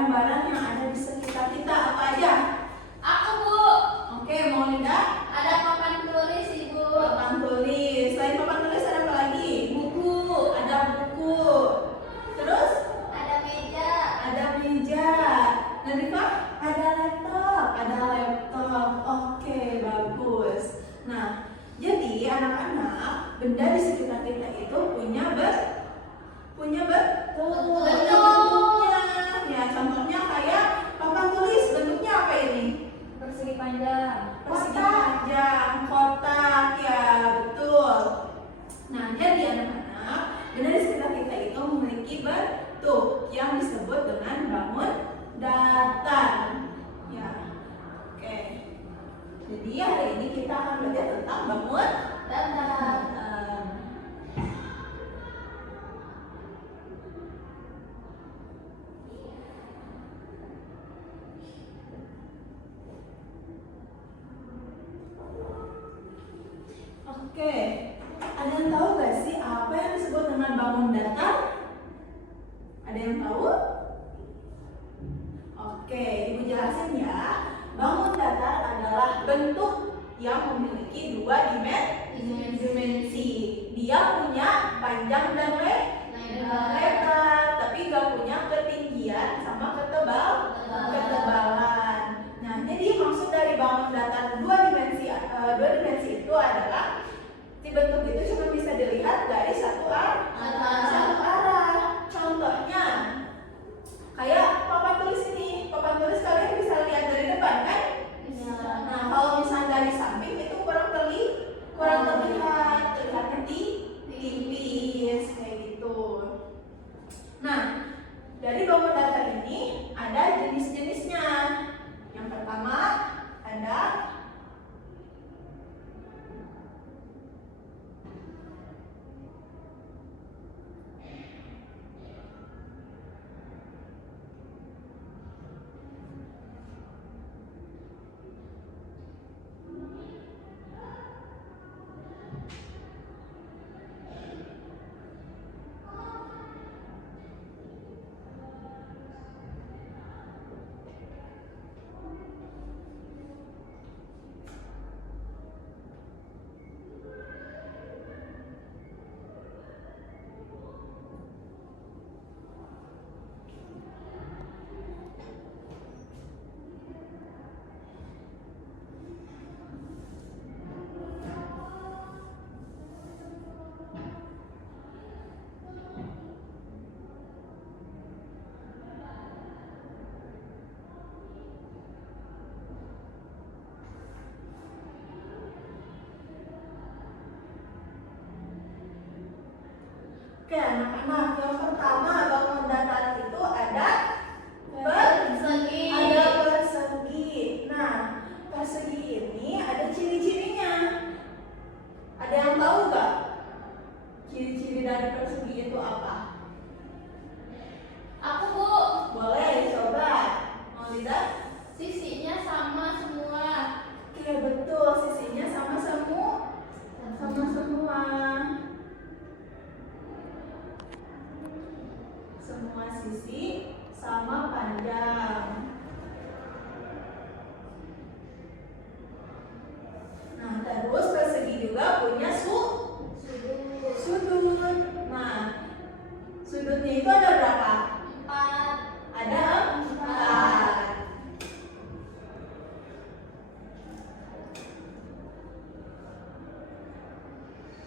barang-barang yang ada di sekitar kita. Apa aja? Aku, Bu. Oke, mau Linda? Ada papan tulis, Ibu. Papan tulis. Selain papan tulis ada apa lagi? Buku. Ada buku. Terus? Ada meja. Ada meja. Nadifa? Ada laptop. Ada laptop. Oke, bagus. Nah, jadi anak-anak, benda di sekitar kita itu punya bentuknya. Ya, contohnya kayak papan tulis, bentuknya apa ini? Persegi panjang. Persegi panjang, kotak, ya betul. Nah, jadi anak-anak, benda di sekitar kita itu memiliki bentuk yang disebut dengan bangun datar. Ya, oke. Jadi hari ini kita akan belajar tentang bangun datar. Oke, ada yang tahu gak sih apa yang disebut dengan bangun datar? Ada yang tahu? Oke, Ibu jelasin ya. Bangun datar adalah bentuk yang memiliki dua dimensi. Dia punya panjang dan lebar, tapi gak punya ketinggian sama ketebalan. Nah, jadi maksud dari bangun datar dua dimensi itu adalah si bentuk itu cuma bisa dilihat dari satu arah. Contohnya kayak papan tulis ini. Papan tulis kalian bisa lihat dari depan kan? Nah, kalau misalnya dari samping itu kurang terlihat, terlihatnya tipis kayak gitu. Nah, dari bangun datar ini ada jenis-jenisnya. Yang pertama ada Oke, anak-anak, yang pertama bangun datar itu ada persegi. Nah, persegi ini ada ciri-cirinya. Ada yang tahu nggak? Ciri-ciri dari persegi itu apa? Aku, Bu. Boleh coba. Mau lihat? Sisinya sama semua. Oke, betul. Sisinya sama semua. Semua sisi sama panjang. Nah, terus persegi juga punya sudut. Nah, sudutnya itu ada berapa? 4. Ada 4.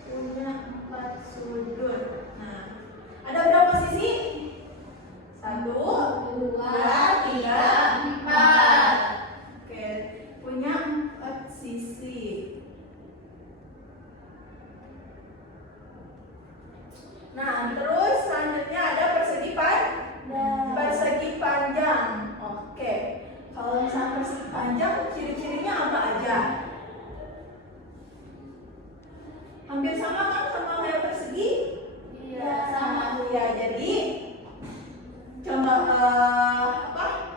Punya 4 sudut. Nah, ada berapa sisi? 1, 2, 3, 4. Oke, punya 4 sisi. Nah, terus selanjutnya ada persegi panjang. Oke, kalau misalnya persegi panjang, ciri-cirinya apa aja? Hampir sama kan sama kayak persegi? Iya, sama. Ya, jadi contoh apa?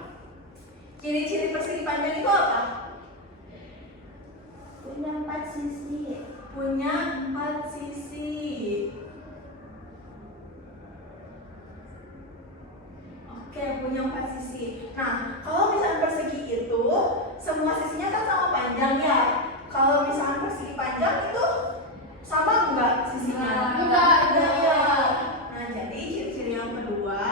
Ciri-ciri persegi panjang itu apa? Punya 4 sisi. Punya 4 sisi. Oke, punya 4 sisi. Nah, kalau misalnya persegi itu semua sisinya kan sama panjangnya. Kalau misalnya persegi panjang itu sama enggak sisinya? Enggak. Ya. Nah, jadi ciri-ciri yang kedua,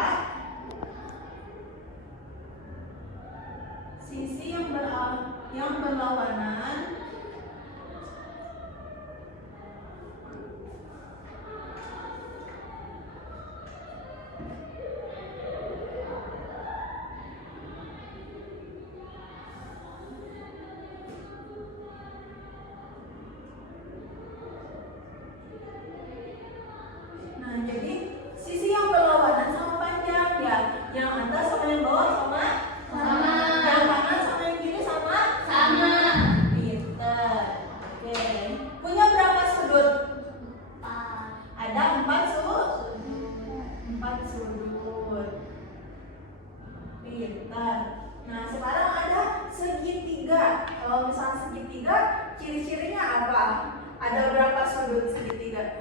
sisi yang berlawanan jadi sisi yang berlawanan sama panjang ya, yang atas sama yang bawah sama, yang kanan sama yang kiri sama. Pinter. Oke. Punya berapa sudut? Ada 4 sudut. 4 sudut. Pinter. Nah, sekarang ada segitiga. Kalau misalnya segitiga, ciri-cirinya apa? Ada berapa sudut segitiga?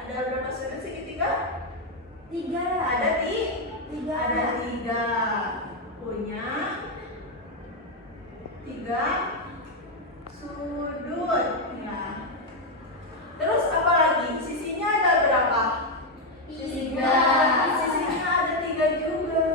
Ada berapa sudut segitiga? 3. Ada 3. Punya 3 sudut ya. Terus apa lagi? Sisinya ada berapa? 3. Sisinya ada 3 juga.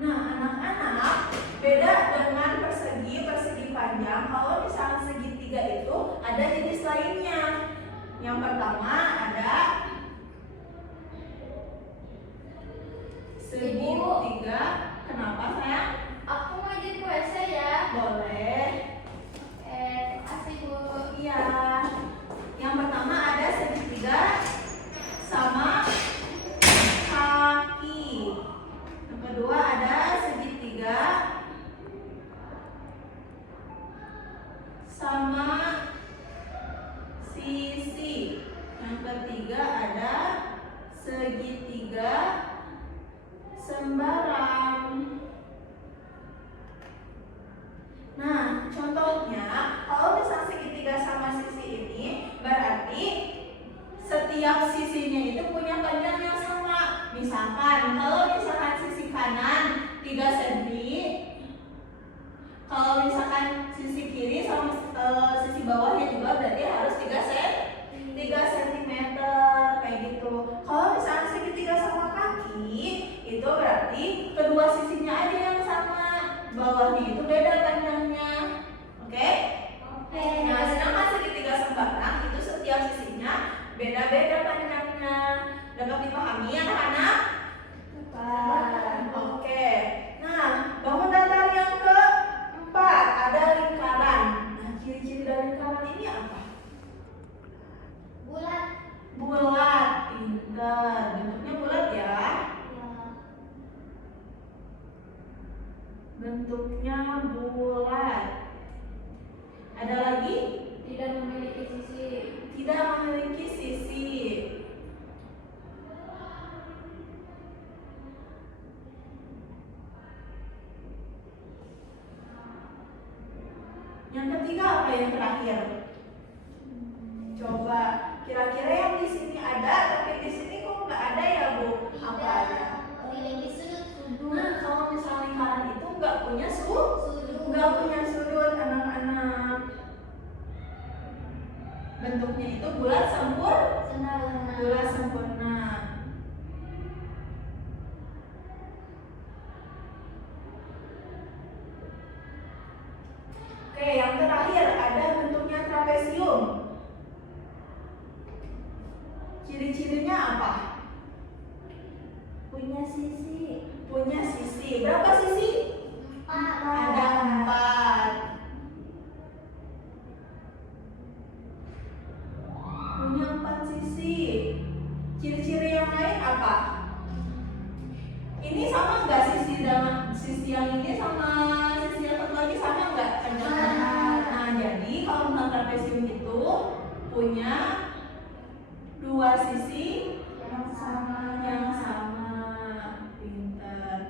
Nah, anak-anak, beda dengan persegi panjang. Kalau misalnya segitiga itu ada jenis lainnya. Yang pertama ada segitiga. Kenapa sayang? Aku mau jadi WC ya. Boleh. Kasih Bu. Iya. Yang pertama ada segitiga sama kaki. Yang kedua ada segitiga sama sisi. Yang ketiga ada segitiga sembarang. Nah, contohnya kalau misalnya segitiga sama sisi ini berarti setiap sisinya itu punya panjang yang sama. Misalkan kalau misalkan sisi kanan 3 cm, kalau misalkan sisi kiri sama sisi bawahnya juga berarti harus 3 cm kayak gitu. Kalau misalnya segitiga sama kaki itu berarti kedua sisinya aja yang sama, bawahnya itu beda panjangnya. Oke? Nah, sedangkan segitiga sembarang itu setiap sisinya beda-beda panjangnya. Dapat dipahami anak-anak? Oke. Nah, bangun datar yang keempat ada lingkaran. Nah, ciri-ciri dari lingkaran ini apa? Bulat. Pintar. Bentuknya bulat ya. Bentuknya bulat. Ada lagi? Tidak memiliki sisi. Tidak memiliki sisi. Yang ketiga apa yang terakhir? Coba kira-kira yang di sini ada tapi di sini kok nggak ada ya Bu? Apa ada? Memiliki sudut. Nah, kalau misalnya lingkaran itu nggak punya sudut anak-anak. Bentuknya itu bulat sempurna. Oke, yang terakhir ada bentuknya trapesium. Ciri-cirinya apa? Punya sisi. Berapa sisi? 4. Ada 4. Punya 4 sisi. Ciri-ciri yang lain apa? Ini sama nggak sisi yang ini sama sisi yang satu lagi sama nggak? Nah, jadi kalau misalnya trapesium itu punya 2 sisi yang sama. Pintar.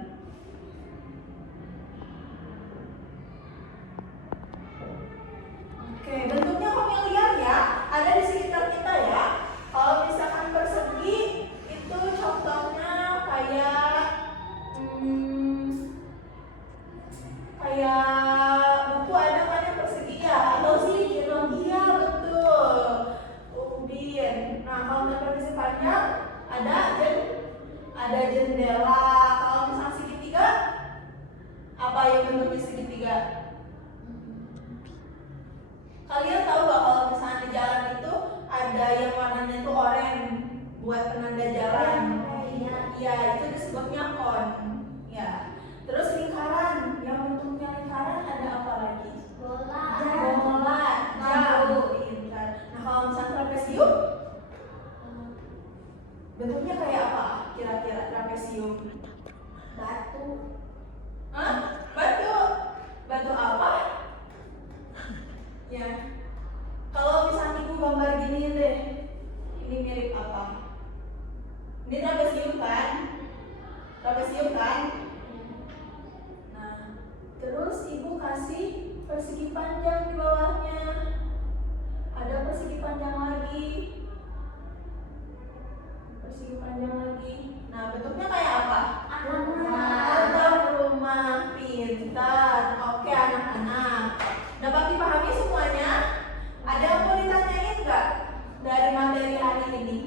buat penanda jalan. Iya. Ya, itu disebutnya kon. Ya. Terus lingkaran, yang bentuknya lingkaran ada apa lagi? Bola. Bola, jauh, pintar. Nah, kalau misalnya trapesium, bentuknya kayak apa? Kira-kira trapesium? Batu. Hah? Batu? Batu apa? Ya. Kalau misalnya ibu gambar gini deh, ini mirip apa? Ini trapesium kan? Trapesium kan? Nah, terus ibu kasih persegi panjang di bawahnya. Ada persegi panjang lagi. Persegi panjang lagi. Nah, bentuknya kayak apa? Atap rumah, pintar. Oke, anak-anak. Dapat dipahami semuanya? Ada yang mau ditanyain nggak dari materi hari ini?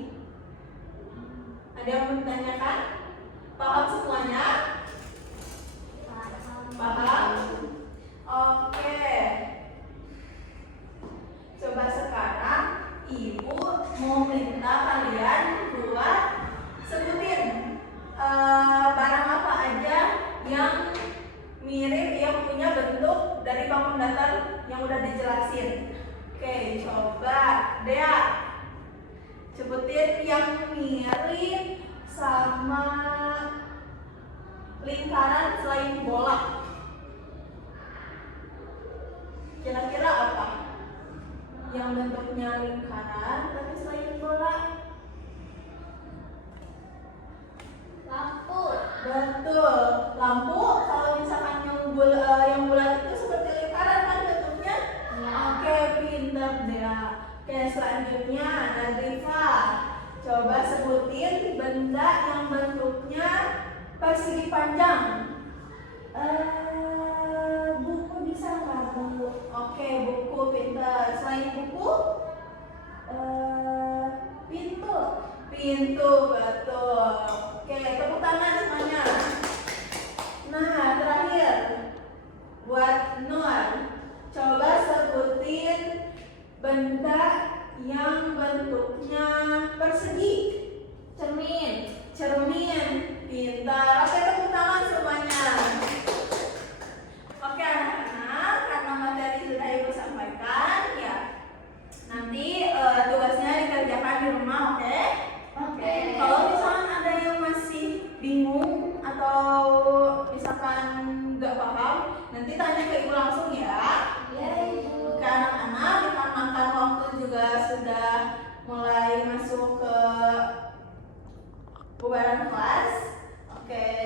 Ada yang mau ditanyakan? Paham semuanya? Paham? Oke. Coba sekarang ibu mau minta kalian buat sebutin barang apa aja yang mirip, yang punya bentuk dari bangun datar yang udah dijelasin. Oke, coba Dea sebutin yang mirip sama lingkaran selain bola. Kira-kira apa? Yang bentuknya lingkaran tapi selain bola. Lampu. Betul. Lampu kalau misalkan yang bulat itu seperti lingkaran kan bentuknya? Iya. Oke, pintar Dea. Oke, selanjutnya Nadrifa. Coba sebutin benda yang bentuknya persegi panjang. Buku bisa nggak buku? Oke, buku, pintar. Selain buku, pintu. Pintu, betul. Oke, tepuk tangan semuanya. Nah, terakhir buat Nur. Coba sebutin benda yang bentuknya persegi. Cermin. Cermin, pintar. Oke, tepuk tangan semuanya. Oke anak-anak, karena materi sudah ibu sampaikan, ya nanti tugasnya dikerjakan di rumah, oke? Oke. Kalau misalkan ada yang masih bingung atau misalkan nggak paham, nanti tanya ke ibu langsung ya. Iya, Ibu. Oke anak-anak, dikarenakan waktu juga sudah mulai masuk ke bubaran kelas. Oke,